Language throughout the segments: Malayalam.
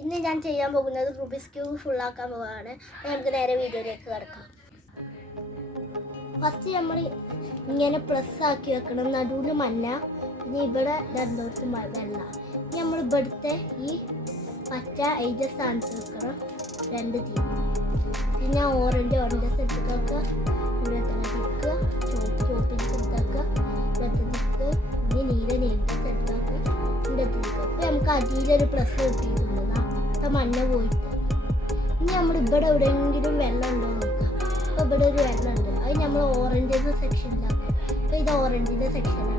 ഇന്ന് ഞാൻ ചെയ്യാൻ പോകുന്നത് റൂബിക്സ് ക്യൂബ് ഫുള്ളാക്കാൻ പോവുകയാണ്. നമുക്ക് നേരെ വീഡിയോയിലേക്ക് കിടക്കാം. ഫസ്റ്റ് നമ്മൾ ഇങ്ങനെ പ്രസ് ആക്കി വെക്കണം. നടുവിൽ മഞ്ഞ, പിന്നെ ഇവിടെ രണ്ടോടത്ത് വെള്ള. ഇനി നമ്മൾ ഇവിടുത്തെ ഈ പച്ച അതിൻ്റെ സ്ഥാനത്ത് വെക്കണം. രണ്ട് തീ. പിന്നെ ഓറഞ്ച് സെറ്റൊക്കെ ഇവിടെ തിക്കുക, ചോപ്പിൻ്റെ സെറ്റാക്കുക, തിക്കുക, ഇനി നീല സെറ്റാക്കുക, ഇവിടെ തിക്കുക. അപ്പോൾ നമുക്ക് അടിയിലൊരു പ്രസ് കിട്ടിയിട്ടുണ്ട്. അപ്പം മഞ്ഞ പോയിട്ട് ഇനി നമ്മൾ ഇവിടെ എവിടെയെങ്കിലും വെള്ളം ഉണ്ടോ നോക്കാം. അപ്പോൾ ഇവിടെ ഒരു വെള്ളമുണ്ട്, അത് നമ്മൾ ഓറഞ്ചിൻ്റെ സെക്ഷനിലാക്കാം. അപ്പോൾ ഇത് ഓറഞ്ചിൻ്റെ സെക്ഷനാണ്.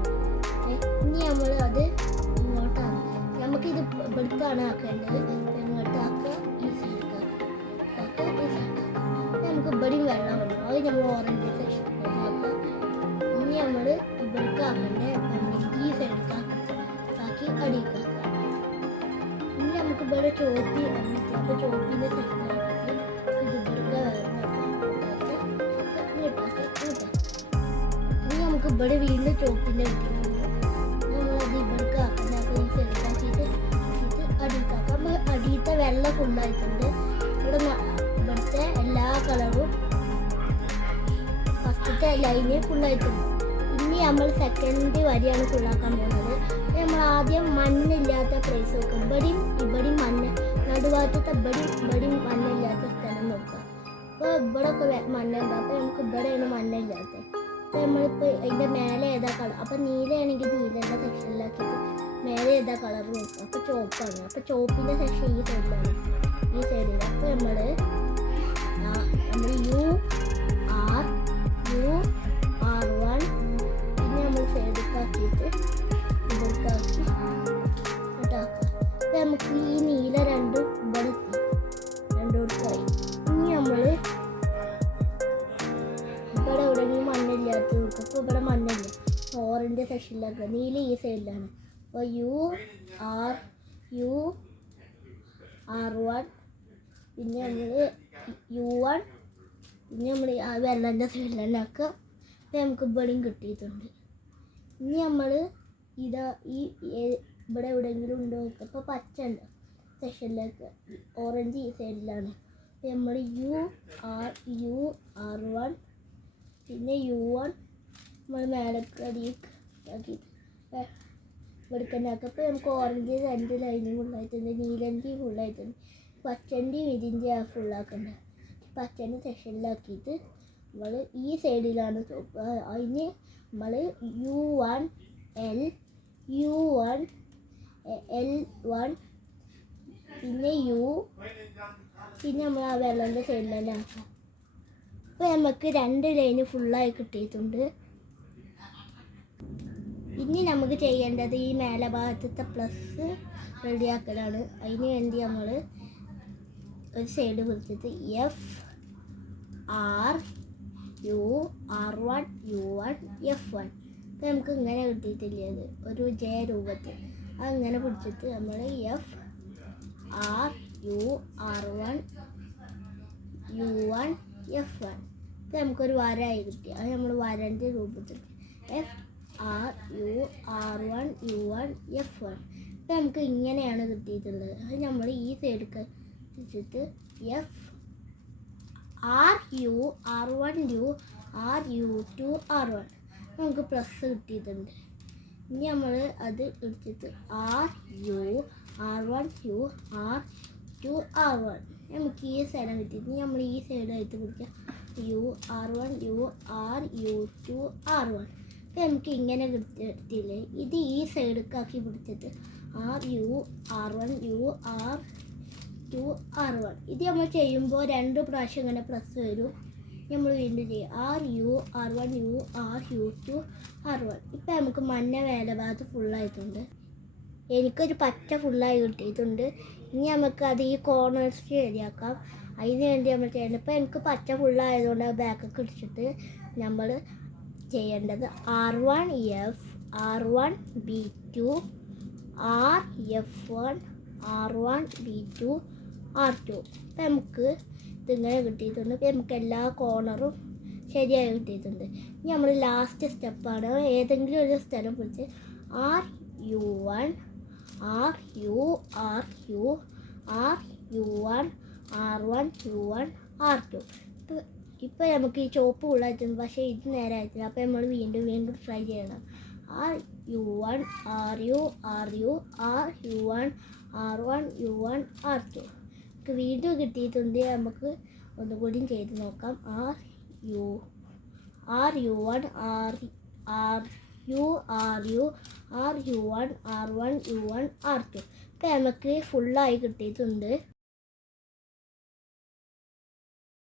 ഇനി നമ്മൾ അത് ഇങ്ങോട്ടാക്കാം. നമുക്കിത് ഇവിടേക്കാണ് ആക്കേണ്ടത്. ഇങ്ങോട്ടാക്കുക, ഈ സൈഡിലേക്ക് ഈ സൈഡിലേക്ക്. നമുക്ക് ഇവിടെയും വെള്ളം വേണം, അത് നമ്മൾ ഓറഞ്ച് സെക്ഷനിലാക്കുക. ഇനി നമ്മൾ ഇവിടേക്ക് ആക്കേണ്ടത് ഈ സൈഡിലേക്ക് അടിക്കുക. ഇനി നമുക്ക് ഇവിടെ ചോപ്പി അപ്പോൾ ചോപ്പിൻ്റെ സെക്ഷനിലാക്കി ഇത് ഇവിടേക്ക് ഇനി നമുക്ക് ഇവിടെ വീണ്ടും ചോപ്പിൻ്റെ കിട്ടുന്നുണ്ട്. നമ്മളത് ഇവിടേക്ക് ആക്കുന്നത് ഈ സെറ്റാക്കിയിട്ട് ഇത് അടിക്കാക്കാം. നമ്മൾ അടിയത്തെ വെള്ളം ഫുള്ളായിട്ടുണ്ട്. ഇവിടുത്തെ എല്ലാ കളറും ഫസ്റ്റത്തെ ലൈന് ഫുള്ളായിട്ടുണ്ട്. ഇനി നമ്മൾ സെക്കൻഡ് വരിയാണ് ഫുള്ളാക്കാൻ പോകുന്നത്. നമ്മൾ ആദ്യം മണ്ണില്ലാത്ത പ്ലേസ് നോക്കുക. ഇവിടെയും മണ്ണ്, നടുഭാഗത്തെ ഇവിടെയും മണ്ണില്ലാത്ത സ്ഥലം നോക്കുക. അപ്പോൾ ഇവിടെ ഒക്കെ മണ്ണുണ്ട്. അപ്പോൾ നമുക്ക് ഇവിടെയാണ് മണ്ണില്ലാത്തത്. അപ്പോൾ നമ്മളിപ്പോൾ അതിൻ്റെ മേലെ ഏതാ കളർ, അപ്പോൾ നീലയാണെങ്കിൽ നീലയുടെ സെക്ഷനിലാക്കിയിട്ട് മേലെ ഏതാ കളർ നോക്കുക. അപ്പോൾ ചുവപ്പാണ്. അപ്പോൾ ചുവപ്പിൻ്റെ സെക്ഷൻ ഈ സൈഡിലാണ്, ഈ സൈഡിൽ. അപ്പോൾ നമ്മൾ UR1 പിന്നെ നമ്മൾ സൈഡിലേക്കാക്കിയിട്ട് ഇവിടേക്കാക്കി ഇട്ടാക്കുക. അപ്പോൾ നമുക്ക് ഈ നീല രണ്ടും ഇവിടെ രണ്ടോടത്തായി. ഇനി നമ്മൾ ഇവിടെ എവിടെയെങ്കിലും മണ്ണില്ലാത്ത നോക്കുക. അപ്പോൾ ഇവിടെ മണ്ണില്ല, ഓറഞ്ച് സെക്ഷനിലാക്കുക. നീല ഈ സൈഡിലാണ്. അപ്പോൾ UR1 പിന്നെ നമ്മൾ U1 പിന്നെ നമ്മൾ ആ വെള്ളൻ്റെ സൈഡിലെല്ലാം ആക്കുക. അപ്പോൾ നമുക്ക് ഇവിടെയും കിട്ടിയിട്ടുണ്ട്. ഇനി നമ്മൾ ഇതാ ഈ ഇവിടെ എവിടെയെങ്കിലും ഉണ്ടോ നോക്കുക. അപ്പോൾ പച്ച ഉണ്ട് സെക്ഷനിലേക്ക്, ഓറഞ്ച് ഈ സൈഡിലാണ്. അപ്പോൾ നമ്മൾ UR1 പിന്നെ U1 നമ്മൾ മേലേക്ക് അടിയിലേക്ക് ആക്കിയിട്ട് ഇവിടെ തന്നെ ആക്കുക. അപ്പോൾ നമുക്ക് ഓറഞ്ച് രണ്ട് ലൈനും ഫുള്ളായിട്ടുണ്ട്, നീലൻ്റെയും ഫുള്ളായിട്ടുണ്ട്, പച്ചൻ്റെയും ഇതിൻ്റെ ആ ഫുള്ളാക്കേണ്ടത്. പച്ചൻ്റെ സെക്ഷനിലാക്കിയിട്ട് നമ്മൾ ഈ സൈഡിലാണ് ചോപ്പ്. അതിന് നമ്മൾ U1L1 പിന്നെ പിന്നെ നമ്മൾ ആ വെള്ളൻ്റെ സൈഡിലെല്ലാം ആക്കാം. അപ്പോൾ നമുക്ക് രണ്ട് ലൈന് ഫുള്ളായി കിട്ടിയിട്ടുണ്ട്. ഇനി നമുക്ക് ചെയ്യേണ്ടത് ഈ മേലെ ഭാഗത്തെ പ്ലസ് റെഡിയാക്കലാണ്. അതിന് വേണ്ടി നമ്മൾ ഒരു സൈഡ് പിടിച്ചിട്ട് FRUR1 F1. അപ്പോൾ നമുക്ക് ഇങ്ങനെ കിട്ടിയിട്ടില്ല, അത് ഒരു J രൂപത്തിൽ. അങ്ങനെ പിടിച്ചിട്ട് നമ്മൾ FRUR1 U1 F1. അപ്പോൾ നമുക്കൊരു വരയായി കിട്ടി. അത് നമ്മൾ വരൻ്റെ രൂപത്തിൽ FRUR1 U1 F1. അപ്പോൾ നമുക്ക് ഇങ്ങനെയാണ് കിട്ടിയിട്ടുള്ളത്. അത് നമ്മൾ ഈ സൈഡിലേക്ക് വെച്ചിട്ട് FRUR1 RU2 R1 നമുക്ക് പ്ലസ് കിട്ടിയിട്ടുണ്ട്. ഇനി നമ്മൾ അത് എടുത്തിട്ട് RUR1 RU2 R1 നമുക്ക് ഈ സ്ഥലം കിട്ടിയിട്ട് നമ്മൾ ഈ സൈഡായിട്ട് പിടിക്കാം UR1 RU2 R1. അപ്പോൾ നമുക്ക് ഇങ്ങനെ കിട്ടിയില്ലേ, ഇത് ഈ സൈഡിലേക്കാക്കി പിടിച്ചിട്ട് RUR1 RU2 R1. ഇത് നമ്മൾ ചെയ്യുമ്പോൾ രണ്ട് പ്രാവശ്യം ഇങ്ങനെ പ്ലസ് വരും. നമ്മൾ വീണ്ടും ചെയ്യും RUR1 RU2 R1. ഇപ്പം നമുക്ക് മഞ്ഞ വേല ഭാഗത്ത് ഫുള്ളായിട്ടുണ്ട്. എനിക്കൊരു പച്ച ഫുള്ളായി കിട്ടിയിട്ടുണ്ട്. ഇനി നമുക്ക് അത് ഈ കോർണേഴ്സ് ശരിയാക്കാം. അതിന് വേണ്ടി നമ്മൾ ചെയ്യേണ്ടത്, ഇപ്പോൾ എനിക്ക് പച്ച ഫുള്ളായതുകൊണ്ട് ബാക്കൊക്കെ ഇടിച്ചിട്ട് നമ്മൾ ചെയ്യേണ്ടത് R1F R1B2 RF1 R1B2 R2. അപ്പം നമുക്ക് ഇതിങ്ങനെ കിട്ടിയിട്ടുണ്ട്. അപ്പം നമുക്ക് എല്ലാ കോർണറും ശരിയായി കിട്ടിയിട്ടുണ്ട്. ഇനി നമ്മൾ ലാസ്റ്റ് സ്റ്റെപ്പാണ്. ഏതെങ്കിലും ഒരു സ്ഥലം പിടിച്ച് RU1 RU RU RU1 R1 U1 R2. ഇപ്പോൾ നമുക്ക് ഈ ചോപ്പ് ഉള്ളായിട്ടുണ്ട്, പക്ഷേ ഇത് നേരെ ആയിട്ടില്ല. അപ്പോൾ നമ്മൾ വീണ്ടും ട്രൈ ചെയ്യണം. RU1 RU RU RU1 R1 U1 R2. നമുക്ക് വീണ്ടും കിട്ടിയിട്ടുണ്ട്. നമുക്ക് ഒന്നുകൂടി ചെയ്ത് നോക്കാം. RU1 RU RU RU1 R1 U1 R2. ഇപ്പം നമുക്ക് ഫുള്ളായി കിട്ടിയിട്ടുണ്ട്.